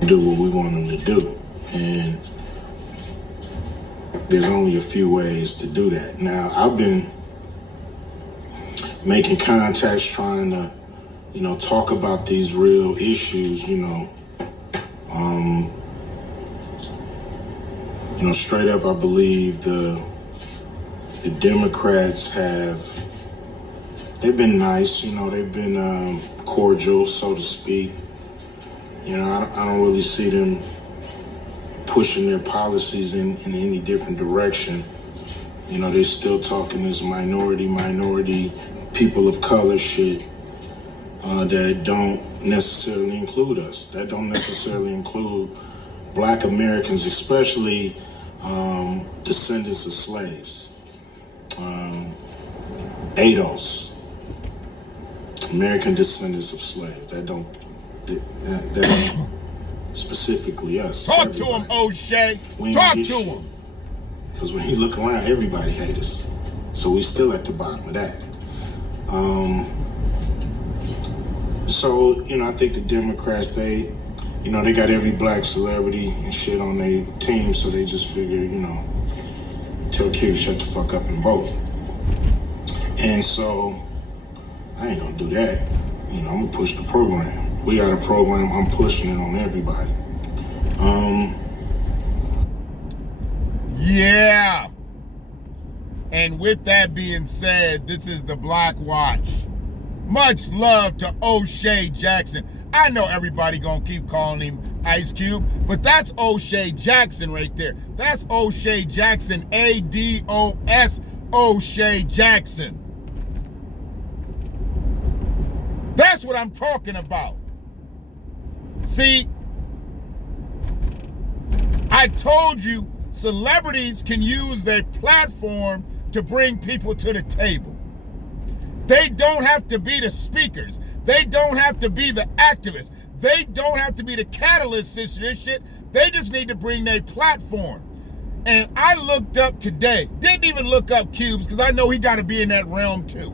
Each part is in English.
do what we want them to do. And there's only a few ways to do that. Now, I've been making contacts, trying to, talk about these real issues, straight up, I believe the Democrats they've been nice, they've been cordial, so to speak. I don't really see them pushing their policies in any different direction. They're still talking this minority, people of color shit that don't necessarily include us, that don't necessarily include Black Americans, especially descendants of slaves, ADOS, American descendants of slaves. That don't specifically us. Talk to him, Oshea. Talk to him. Because when you look around, everybody hates us. So we still at the bottom of that. So, I think the Democrats, they got every black celebrity and shit on their team, so they just figure, tell kids shut the fuck up and vote. And so, I ain't gonna do that. I'm gonna push the program. We got a program, I'm pushing it on everybody. Yeah. And with that being said, this is the Black Watch. Much love to Oshea Jackson. I know everybody gonna keep calling him Ice Cube, but that's Oshea Jackson right there. That's Oshea Jackson, ADOS, Oshea Jackson. That's what I'm talking about. See, I told you celebrities can use their platform to bring people to the table. They don't have to be the speakers. They don't have to be the activists. They don't have to be the catalysts to this shit. They just need to bring their platform. And I looked up today, didn't even look up Cubes because I know he got to be in that realm too.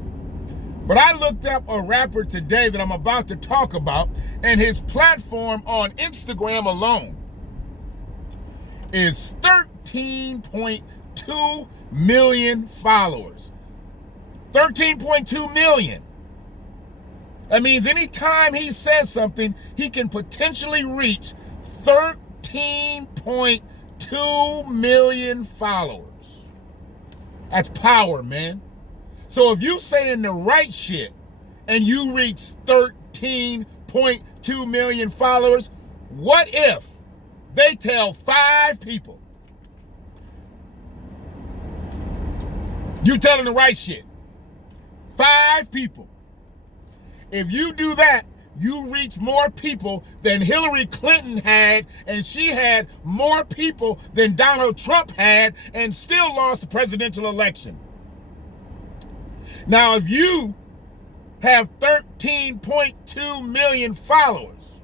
But I looked up a rapper today that I'm about to talk about, and his platform on Instagram alone is 13.2 million followers. 13.2 million. That means anytime he says something, he can potentially reach 13.2 million followers. That's power, man. So if you saying the right shit and you reach 13.2 million followers, what if they tell 5 people? You telling the right shit. 5 people. If you do that, you reach more people than Hillary Clinton had, and she had more people than Donald Trump had, and still lost the presidential election. Now, if you have 13.2 million followers,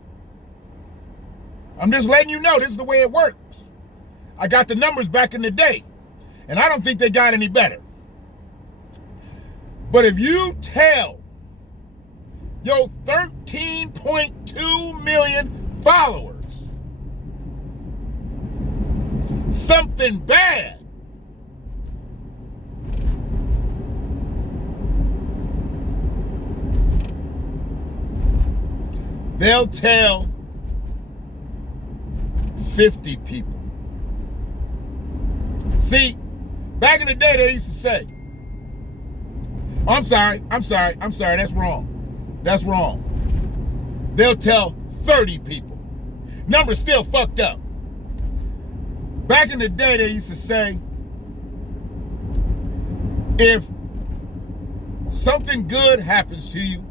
I'm just letting you know this is the way it works. I got the numbers back in the day, and I don't think they got any better. But if you tell your 13.2 million followers something bad, they'll tell 50 people. See, back in the day they used to say, I'm sorry, that's wrong. They'll tell 30 people. Number's still fucked up. Back in the day, they used to say, if something good happens to you,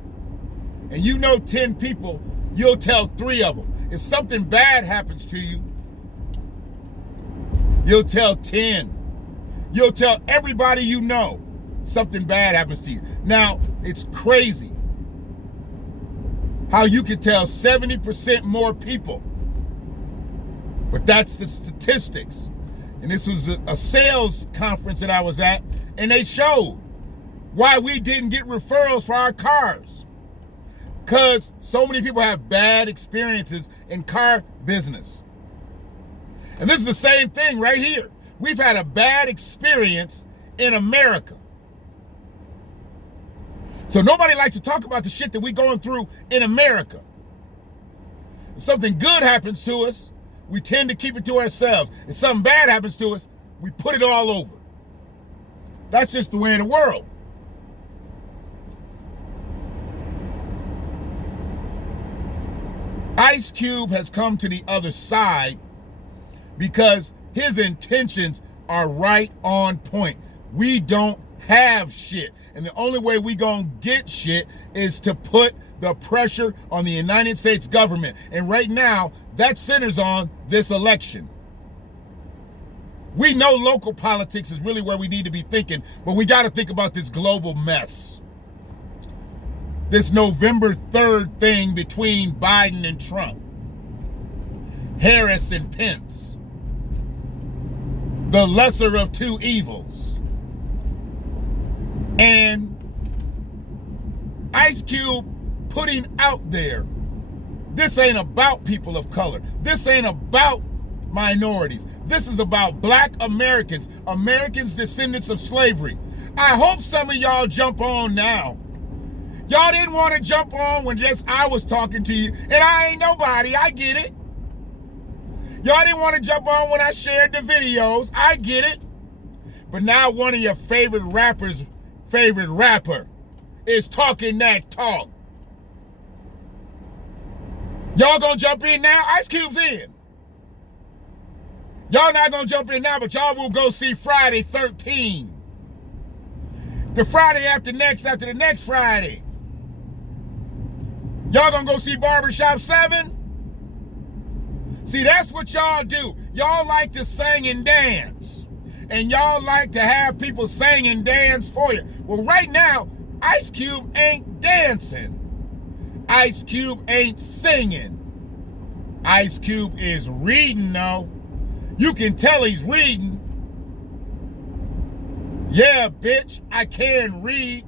and you know 10 people, you'll tell 3 of them. If something bad happens to you, you'll tell 10. You'll tell everybody you know something bad happens to you. Now, it's crazy how you can tell 70% more people. But that's the statistics. And this was a sales conference that I was at, and they showed why we didn't get referrals for our cars. Because so many people have bad experiences in car business. And this is the same thing right here. We've had a bad experience in America. So nobody likes to talk about the shit that we're going through in America. If something good happens to us, we tend to keep it to ourselves. If something bad happens to us, we put it all over. That's just the way of the world. Ice Cube has come to the other side because his intentions are right on point. We don't have shit. And the only way we gonna get shit is to put the pressure on the United States government. And right now, that centers on this election. We know local politics is really where we need to be thinking, but we got to think about this global mess. This November 3rd thing between Biden and Trump. Harris and Pence. The lesser of two evils. And Ice Cube putting out there, this ain't about people of color. This ain't about minorities. This is about black Americans, Americans descendants of slavery. I hope some of y'all jump on now. Y'all didn't want to jump on when just I was talking to you, and I ain't nobody, I get it. Y'all didn't want to jump on when I shared the videos, I get it. But now one of your favorite rappers' favorite rapper is talking that talk. Y'all gonna jump in now? Ice Cube's in. Y'all not gonna jump in now, but y'all will go see Friday 13. The Friday after the next Friday. Y'all gonna go see Barbershop 7? See, that's what y'all do. Y'all like to sing and dance. And y'all like to have people sing and dance for you. Well, right now, Ice Cube ain't dancing. Ice Cube ain't singing. Ice Cube is reading, though. You can tell he's reading. Yeah, bitch, I can read.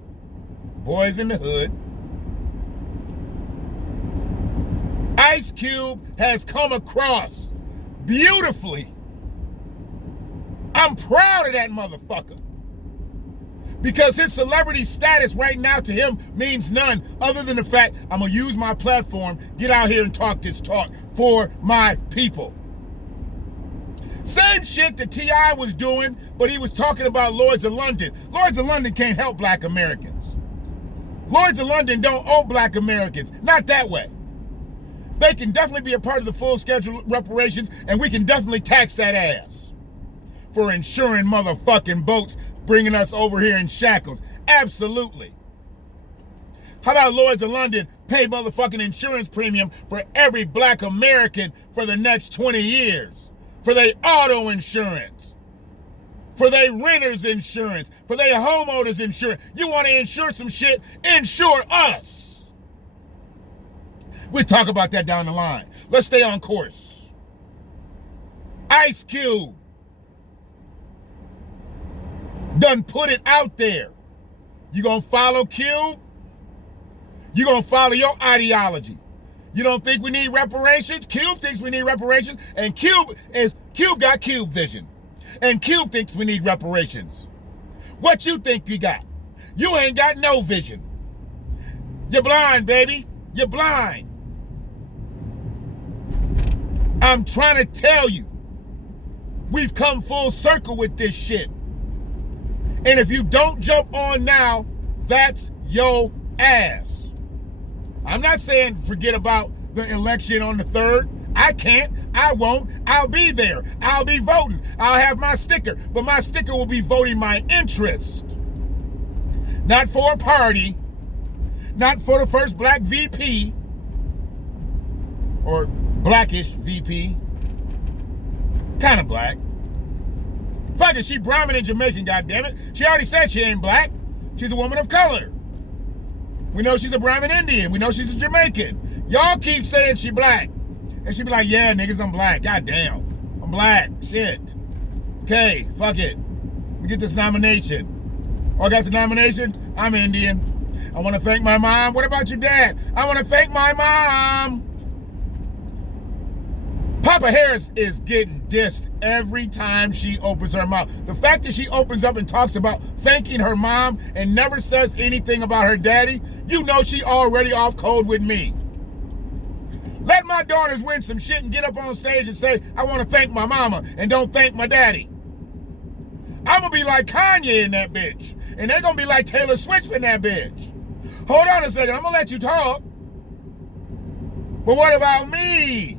Boys in the Hood. Ice Cube has come across beautifully. I'm proud of that motherfucker. Because his celebrity status right now to him means none other than the fact I'm going to use my platform, get out here and talk this talk for my people. Same shit that T.I. was doing, but he was talking about Lloyds of London. Lloyds of London can't help black Americans. Lloyds of London don't owe black Americans. Not that way. They can definitely be a part of the full schedule reparations, and we can definitely tax that ass for insuring motherfucking boats bringing us over here in shackles. Absolutely. How about Lloyds of London pay motherfucking insurance premium for every black American for the next 20 years? For their auto insurance, for their renter's insurance, for their homeowner's insurance. You want to insure some shit? Insure us. We'll talk about that down the line. Let's stay on course. Ice Cube done put it out there. You gonna follow Cube? You gonna follow your ideology? You don't think we need reparations? Cube thinks we need reparations, and Cube got Cube vision. And Cube thinks we need reparations. What you think you got? You ain't got no vision. You're blind, baby. You're blind. I'm trying to tell you, we've come full circle with this shit. And if you don't jump on now, that's your ass. I'm not saying forget about the election on the 3rd. I can't. I won't. I'll be there. I'll be voting. I'll have my sticker. But my sticker will be voting my interest. Not for a party. Not for the first black VP. Or blackish VP. Kind of black. Fuck it, she Brahmin and Jamaican, goddammit. She already said she ain't black. She's a woman of color. We know she's a Brahmin Indian. We know she's a Jamaican. Y'all keep saying she black. And she be like, yeah, niggas, I'm black. Goddamn. I'm black. Shit. Okay, fuck it. We get this nomination. Oh, I got the nomination? I'm Indian. I want to thank my mom. What about your dad? I want to thank my mom. Papa Harris is getting dissed every time she opens her mouth. The fact that she opens up and talks about thanking her mom and never says anything about her daddy, you know she already off code with me. Let my daughters win some shit and get up on stage and say, I want to thank my mama and don't thank my daddy. I'm going to be like Kanye in that bitch. And they're going to be like Taylor Swift in that bitch. Hold on a second. I'm going to let you talk. But what about me?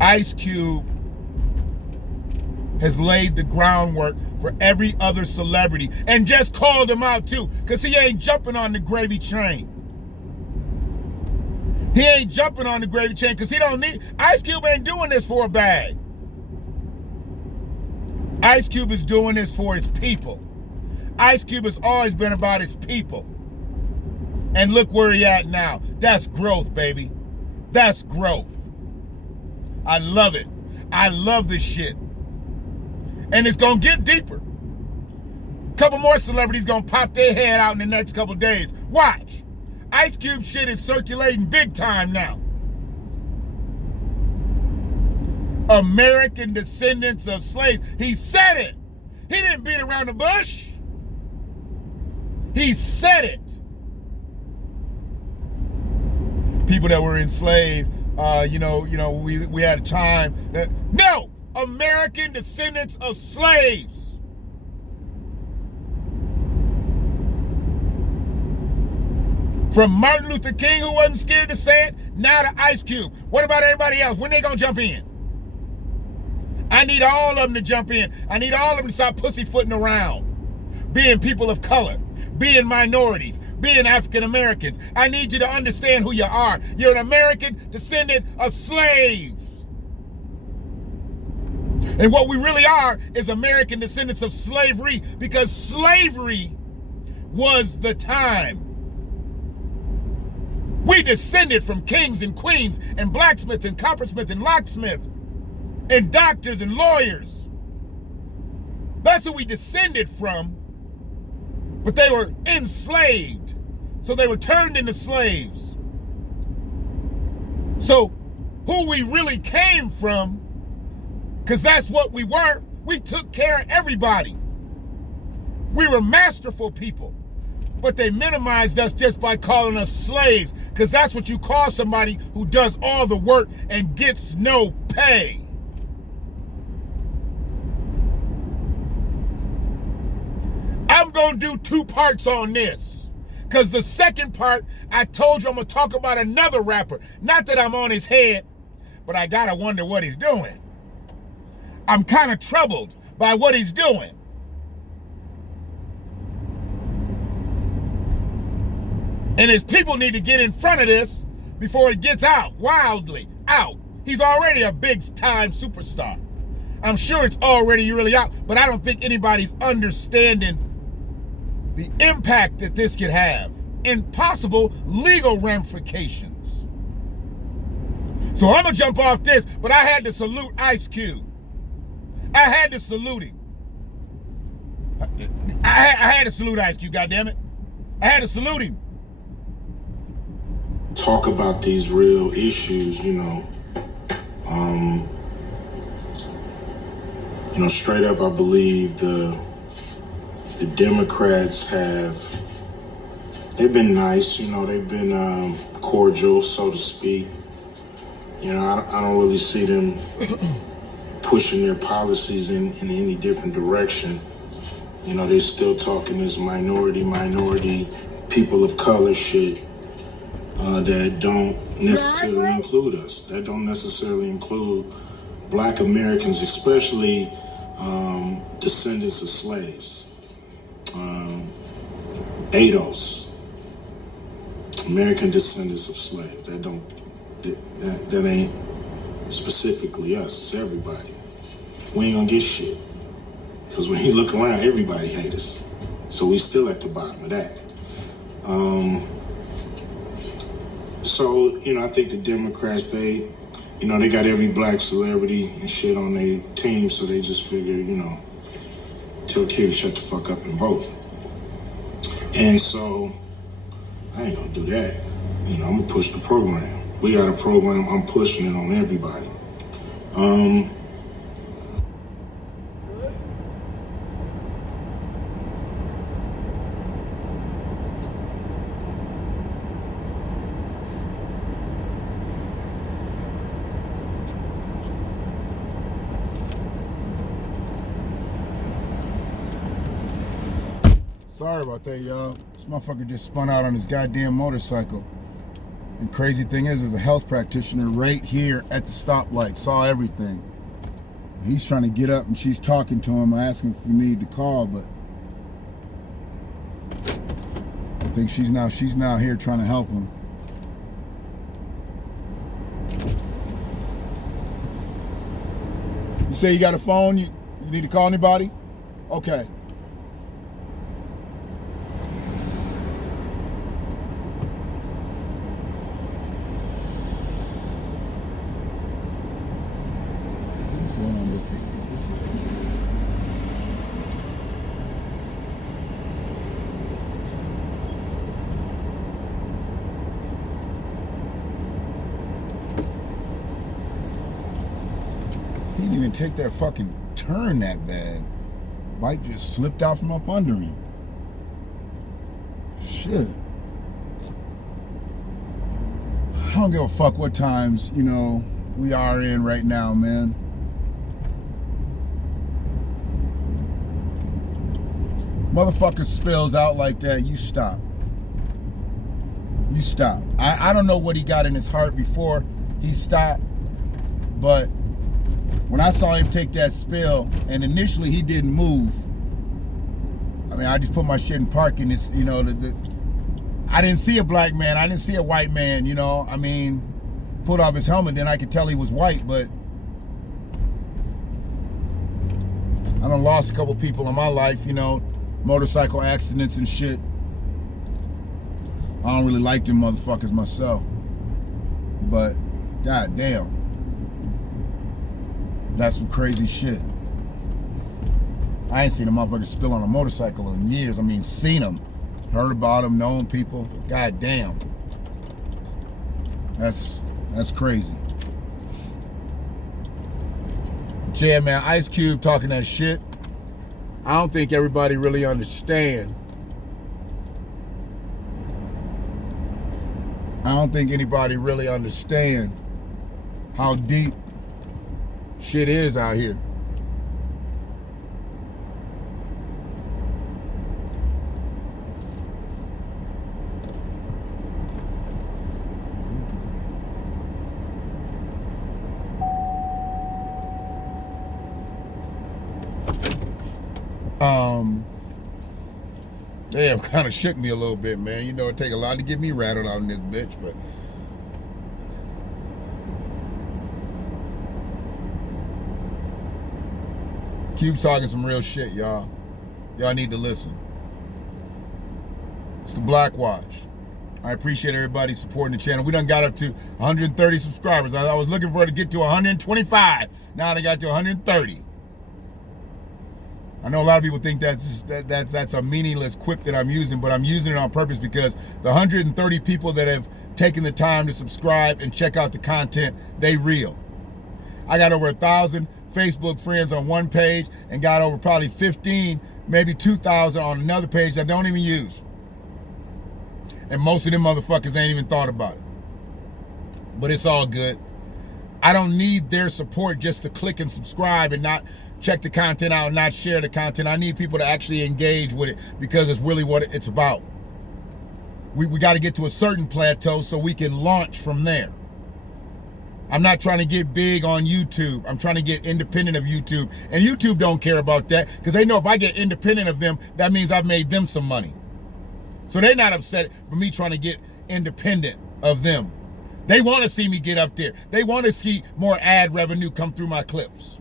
Ice Cube has laid the groundwork for every other celebrity and just called him out too, because he ain't jumping on the gravy train. He ain't jumping on the gravy train because he don't need... Ice Cube ain't doing this for a bag. Ice Cube is doing this for his people. Ice Cube has always been about his people. And look where he at now. That's growth, baby. That's growth. I love it. I love this shit. And it's going to get deeper. A couple more celebrities going to pop their head out in the next couple days. Watch. Ice Cube shit is circulating big time now. American descendants of slaves. He said it. He didn't beat around the bush. He said it. People that were enslaved, we had a time that, no, American descendants of slaves. From Martin Luther King, who wasn't scared to say it, now to Ice Cube. What about everybody else? When they gonna jump in? I need all of them to jump in. I need all of them to stop pussyfooting around. Being people of color, being minorities, being African Americans. I need you to understand who you are. You're an American descendant of slaves. And what we really are is American descendants of slavery, because slavery was the time. We descended from kings and queens and blacksmiths and coppersmiths and locksmiths and doctors and lawyers. That's who we descended from. But they were enslaved. So they were turned into slaves. So who we really came from, because that's what we were, we took care of everybody. We were masterful people. But they minimized us just by calling us slaves, because that's what you call somebody who does all the work and gets no pay. I'm going to do 2 parts on this, because the second part, I told you I'm going to talk about another rapper. Not that I'm on his head, but I got to wonder what he's doing. I'm kind of troubled by what he's doing. And his people need to get in front of this before it gets out, wildly out. He's already a big-time superstar. I'm sure it's already really out, but I don't think anybody's understanding the impact that this could have and possible legal ramifications. So I'm going to jump off this, but I had to salute Ice Cube. I had to salute him. I had to salute Ice Cube, goddammit. I had to salute him. Talk about these real issues, straight up, I believe the Democrats they've been nice, they've been cordial, so to speak. I don't really see them pushing their policies in any different direction. They're still talking this minority, people of color shit. That don't necessarily include us. That don't necessarily include Black Americans, especially descendants of slaves. ADOS, American descendants of slaves. That ain't specifically us. It's everybody. We ain't gonna get shit, because when you look around, everybody hates us. So we still at the bottom of that. So, I think the Democrats, they you know, they got every black celebrity and shit on their team, so they just figure, you know, tell a kid to shut the fuck up and vote. And so, I ain't gonna do that. You know, I'm gonna push the program. We got a program, I'm pushing it on everybody. Sorry about that, y'all. This motherfucker just spun out on his goddamn motorcycle. And crazy thing is, there's a health practitioner right here at the stoplight, saw everything. He's trying to get up and she's talking to him, asking if we need to call, but I think she's now here trying to help him. You say you got a phone? You need to call anybody? Okay. He didn't even take that fucking turn that bad. The bike just slipped out from up under him. Shit. I don't give a fuck what times, you know, we are in right now, man. Motherfucker spills out like that, you stop. You stop. I don't know what he got in his heart before he stopped, but when I saw him take that spill, and initially he didn't move, I mean, I just put my shit in park, and it's, you know, I didn't see a black man, I didn't see a white man, you know, I mean, pulled off his helmet, then I could tell he was white, but I done lost a couple people in my life, you know, motorcycle accidents and shit. I don't really like them motherfuckers myself, but goddamn. That's some crazy shit. I ain't seen a motherfucker spill on a motorcycle in years. I mean, seen them, heard about them, known people. But God damn, that's crazy. But yeah, man, Ice Cube talking that shit. I don't think everybody really understand. I don't think anybody really understand how deep shit is out here. Damn, kind of shook me a little bit, man. You know, it take a lot to get me rattled out in this bitch, but Cube's talking some real shit, y'all. Y'all need to listen. It's the Black Watch. I appreciate everybody supporting the channel. We done got up to 130 subscribers. I was looking for it to get to 125. Now they got to 130. I know a lot of people think that's a meaningless quip that I'm using, but I'm using it on purpose because the 130 people that have taken the time to subscribe and check out the content, they real. I got over 1,000 Facebook friends on one page and got over probably 15, maybe 2,000 on another page I don't even use. And most of them motherfuckers ain't even thought about it. But it's all good. I don't need their support just to click and subscribe and not check the content out and not share the content. I need people to actually engage with it because it's really what it's about. We got to get to a certain plateau so we can launch from there. I'm not trying to get big on YouTube. I'm trying to get independent of YouTube. And YouTube don't care about that because they know if I get independent of them, that means I've made them some money. So they're not upset for me trying to get independent of them. They want to see me get up there. They want to see more ad revenue come through my clips.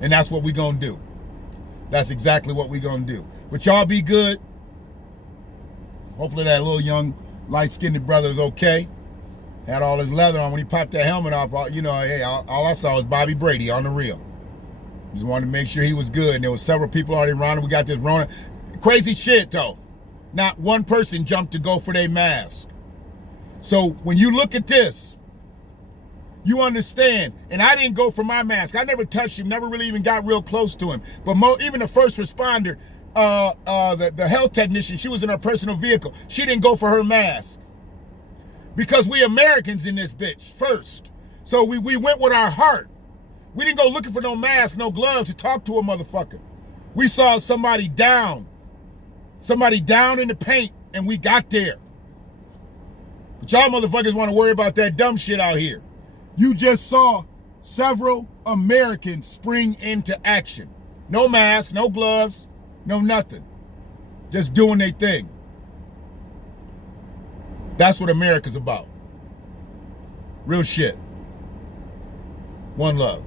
And that's what we gonna do. That's exactly what we gonna do. But y'all be good. Hopefully that little young light-skinned brother is okay. Had all his leather on. When he popped that helmet off, hey, all I saw was Bobby Brady on the reel. Just wanted to make sure he was good. And there was several people already around him. We got this Rona. Crazy shit, though. Not one person jumped to go for their mask. So when you look at this, you understand. And I didn't go for my mask. I never touched him, never really even got real close to him. But even the first responder, the health technician, she was in her personal vehicle. She didn't go for her mask. Because we Americans in this bitch first. So we went with our heart. We didn't go looking for no mask, no gloves to talk to a motherfucker. We saw somebody down in the paint, and we got there. But y'all motherfuckers want to worry about that dumb shit out here. You just saw several Americans spring into action. No mask, no gloves, no nothing. Just doing their thing. That's what America's about. Real shit. One love.